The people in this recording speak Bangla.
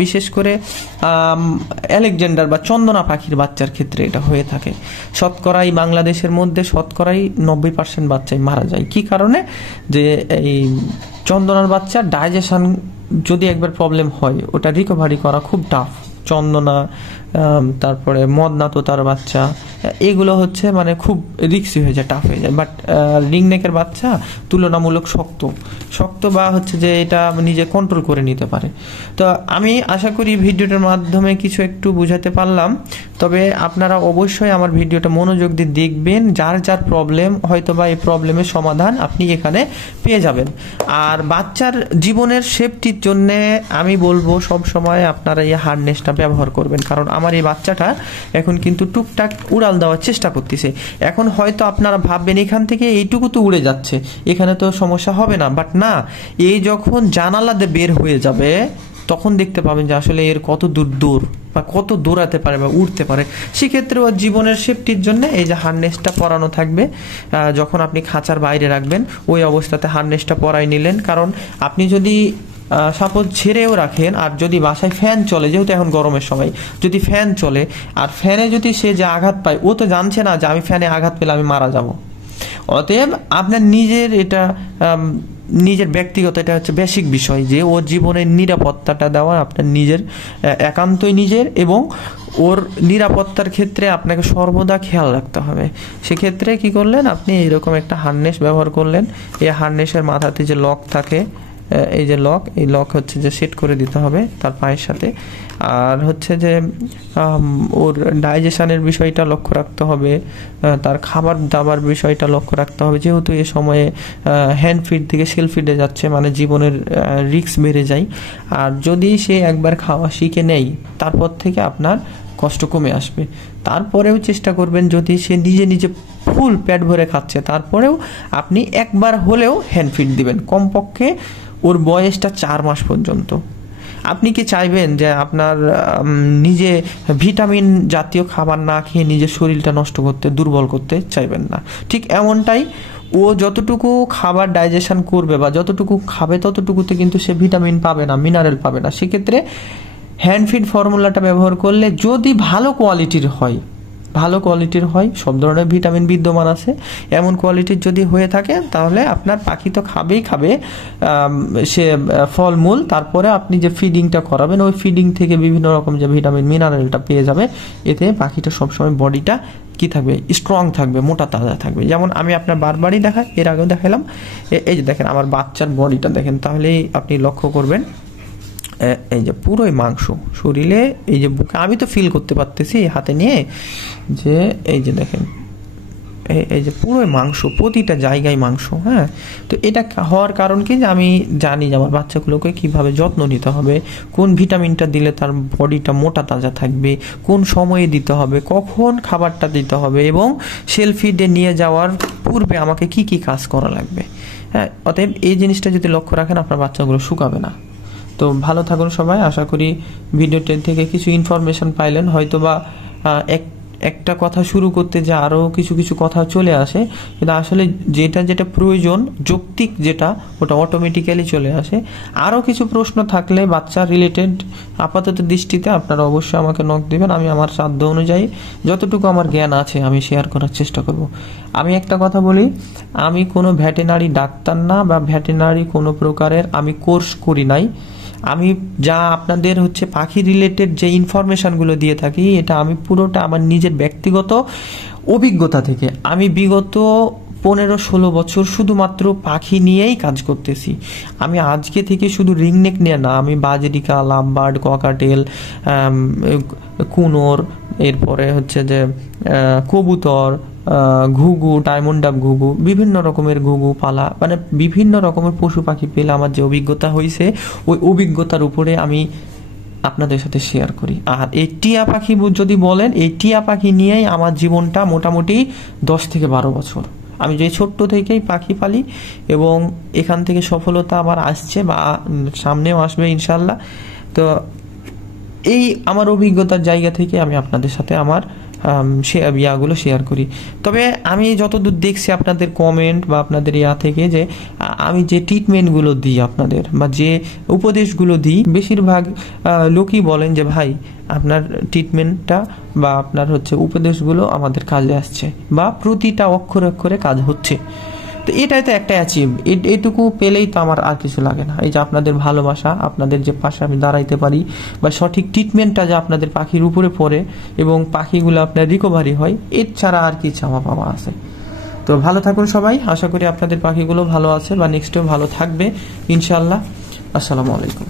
বিশেষ করে আলেকজান্ডার বা চন্দনা পাখির বাচ্চার ক্ষেত্রে এটা হয়ে থাকে। শতকরাই বাংলাদেশের মধ্যে শতকরাই 90% বাচ্চাই মারা যায়। কি কারণে? যে এই চন্দনার বাচ্চা ডাইজেশন যদি একবার প্রবলেম হয় ওটা রিকভারি করা খুব টাফ। চন্দনা, তারপরে মদনা তোতার বাচ্চা, এগুলো হচ্ছে মানে খুব রিক্সি হয়ে যায়, টাফ হয়ে যায়। বাট রিংনেকের বাচ্চা তুলনামূলক শক্ত বা হচ্ছে যে এটা নিজে কন্ট্রোল করে নিতে পারে। তো আমি আশা করি ভিডিওটার মাধ্যমে কিছু একটু বুঝাতে পারলাম। তবে আপনারা অবশ্যই আমার ভিডিওটা মনোযোগ দিয়ে দেখবেন। যার যার প্রবলেম হয়তো বা এই প্রবলেমের সমাধান আপনি এখানে পেয়ে যাবেন। আর বাচ্চার জীবনের সেফটির জন্যে আমি বলবো সব সময় আপনারা এই হার্নেসটা ব্যবহার করবেন। কারণ আমার এই বাচ্চাটা এখন কিন্তু টুকটাক উড়াল দেওয়ার চেষ্টা করতেছে। এখন হয়তো আপনারা ভাববেন এখান থেকে এইটুকু তো উড়ে যাচ্ছে, এখানে তো সমস্যা হবে না। বাট না, এই যখন জানালাতে বের হয়ে যাবে তখন দেখতে পাবেন যে আসলে এর কত দূর বা কত দৌড়াতে পারে বা উঠতে পারে। সেক্ষেত্রে ওর জীবনের সেফটির জন্য এই যে হার্নেসটা পরানো থাকবে। যখন আপনি খাঁচার বাইরে রাখবেন ওই অবস্থাতে হার্নেসটা পরাই নিলেন। কারণ আপনি যদি সাপোজ ছেড়েও রাখেন আর যদি বাসায় ফ্যান চলে, যেহেতু এখন গরমের সময়, যদি ফ্যান চলে আর ফ্যানে যদি সে যে আঘাত পায়, ও তো জানছে না যে আমি ফ্যানে আঘাত পেলে আমি মারা যাব। অতএব আপনার নিজের ব্যক্তিগত এটা হচ্ছে বেসিক বিষয় যে ওর জীবনের নিরাপত্তাটা দেওয়া আপনার নিজের, একান্তই নিজের, এবং ওর নিরাপত্তার ক্ষেত্রে আপনাকে সর্বদা খেয়াল রাখতে হবে। সেক্ষেত্রে কি করলেন, আপনি এরকম একটা হার্নেস ব্যবহার করলেন। এই হার্নেসের মাথাতে যে লক থাকে, এই যে লক, এই লক হচ্ছে যে সেট করে দিতে হবে তার পায়ের সাথে। আর হচ্ছে যে ওর ডাইজেশনের বিষয়টা লক্ষ্য রাখতে হবে, তার খাবার দাবার বিষয়টা লক্ষ্য রাখতে হবে। যেহেতু এ সময়ে হ্যান্ড ফিড থেকে সেলফ ফিডে যাচ্ছে, মানে জীবনের রিস্ক বেড়ে যায়। আর যদি সে একবার খাওয়া শিখে নেয় তারপর থেকে আপনার কষ্ট কমে আসবে। তারপরেও চেষ্টা করবেন, যদি সে নিজে ফুল পেট ভরে খাচ্ছে তারপরেও আপনি একবার হলেও হ্যান্ড ফিড দিবেন, কমপক্ষে ওর বয়সটা 4 মাস পর্যন্ত। আপনি কি চাইবেন যে আপনার নিজে ভিটামিন জাতীয় খাবার না খেয়ে নিজের শরীরটা নষ্ট করতে, দুর্বল করতে চাইবেন না? ঠিক এমনটাই, ও যতটুকু খাবার ডাইজেশন করবে বা যতটুকু খাবে ততটুকুতে কিন্তু সে ভিটামিন পাবে না, মিনারেল পাবে না। সেক্ষেত্রে হ্যান্ড ফিড ফর্মুলাটা ব্যবহার করলে যদি ভালো কোয়ালিটির হয়, সব ধরনের ভিটামিন বিদ্যমান আছে, এমন কোয়ালিটির যদি হয়ে থাকে তাহলে আপনার পাখি তো খাবে সে ফলমূল। তারপরে আপনি যে ফিডিংটা করাবেন ওই ফিডিং থেকে বিভিন্ন রকম যে ভিটামিন মিনারেলটা পেয়ে যাবে। এতে পাখিটা সবসময় বডিটা কি থাকবে, স্ট্রং থাকবে, মোটা তাজা থাকবে। যেমন আমি আপনার বারবারই দেখাই, এর আগেও দেখালাম। এই যে দেখেন আমার বাচ্চার বডিটা দেখেন, তাহলেই আপনি লক্ষ্য করবেন এই যে পুরোই মাংস শরীরে, এই যে বুকে আমি তো ফিল করতে পারতেছি হাতে নিয়ে, যে এই যে দেখেন এই যে পুরোই মাংস, প্রতিটা জায়গায় মাংস। হ্যাঁ, তো এটা হওয়ার কারণ কি, যে আমি জানি যে আমার বাচ্চাগুলোকে কিভাবে যত্ন নিতে হবে, কোন ভিটামিনটা দিলে তার বডিটা মোটা তাজা থাকবে, কোন সময়ে দিতে হবে, কখন খাবারটা দিতে হবে, এবং সেলফ ফিডে নিয়ে যাওয়ার পূর্বে আমাকে কি কি কাজ করা লাগবে। হ্যাঁ, অতএব এই জিনিসটা যদি লক্ষ্য রাখেন আপনার বাচ্চাগুলো শুকাবে না। তো ভালো থাকুন সবাই। আশা করি ভিডিওটা থেকে কিছু ইনফরমেশন পাইলেন। হয়তো বা একটা কথা শুরু করতে যে আরও কিছু কথা চলে আসে, কিন্তু আসলে যেটা প্রয়োজন, যৌক্তিক যেটা, ওটা অটোমেটিক্যালি চলে আসে। আরও কিছু প্রশ্ন থাকলে বাচ্চা রিলেটেড আপাতত দৃষ্টিতে আপনারা অবশ্যই আমাকে নক দেবেন। আমি আমার সাধ্য অনুযায়ী যতটুকু আমার জ্ঞান আছে আমি শেয়ার করার চেষ্টা করব। আমি একটা কথা বলি, আমি কোনো ভেটেরিনারি ডাক্তার না, বা ভেটেরিনারি কোনো প্রকারের আমি কোর্স করি নাই। আমি যা আপনাদের হচ্ছে পাখি রিলেটেড যে ইনফরমেশনগুলো দিয়ে থাকি, এটা আমি পুরোটা আমার নিজের ব্যক্তিগত অভিজ্ঞতা থেকে। আমি বিগত 15-16 বছর শুধুমাত্র পাখি নিয়েই কাজ করতেছি। আমি আজকে থেকে শুধু রিংনেক নিয়ে না, আমি বাজরিকা, লাভবার্ড, ককাটেল, কুনোর, এরপরে হচ্ছে যে কবুতর, ঘুঘু, ডায়মন্ড ডাব ঘুঘু, বিভিন্ন রকমের ঘুঘু পালা, মানে বিভিন্ন রকমের পশু পাখি পেলে আমার যে অভিজ্ঞতা হয়েছে, ওই অভিজ্ঞতার উপরে আমি আপনাদের সাথে শেয়ার করি। আর এই টিয়া পাখি যদি বলেন, এই টিয়া পাখি নিয়েই আমার জীবনটা মোটামুটি 10 থেকে 12 বছর। আমি যে ছোট্ট থেকেই পাখি পালি, এবং এখান থেকে সফলতা আমার আসছে বা সামনেও আসবে ইনশাল্লাহ। তো এই আমার অভিজ্ঞতার জায়গা থেকে আমি আপনাদের সাথে আমার ইয়াগুলো শেয়ার করি। তবে আমি যতদূর দেখছি আপনাদের কমেন্ট বা আপনাদের ইয়া থেকে, যে আমি যে ট্রিটমেন্টগুলো দিই আপনাদের বা যে উপদেশগুলো দিই, বেশিরভাগ লোকই বলেন যে ভাই আপনার ট্রিটমেন্টটা বা আপনার হচ্ছে উপদেশগুলো আমাদের কাজে আসছে, বা প্রতিটা অক্ষরে অক্ষরে কাজ হচ্ছে। তো এটাই তো একটা অ্যাচিভ, এইটুকু পেলেই তো আমার আর কিছু লাগে না। এই যে আপনাদের ভালোবাসা, আপনাদের যে পাশে আমি দাঁড়াইতে পারি, বা সঠিক ট্রিটমেন্টটা যে আপনাদের পাখির উপরে পড়ে এবং পাখিগুলো আপনার রিকভারি হয়, এর ছাড়া আর কি চাওয়া পাওয়া আছে। তো ভালো থাকুন সবাই, আশা করি আপনাদের পাখিগুলো ভালো আছে বা নেক্সটেও ভালো থাকবে ইনশাল্লাহ। আসসালামু আলাইকুম।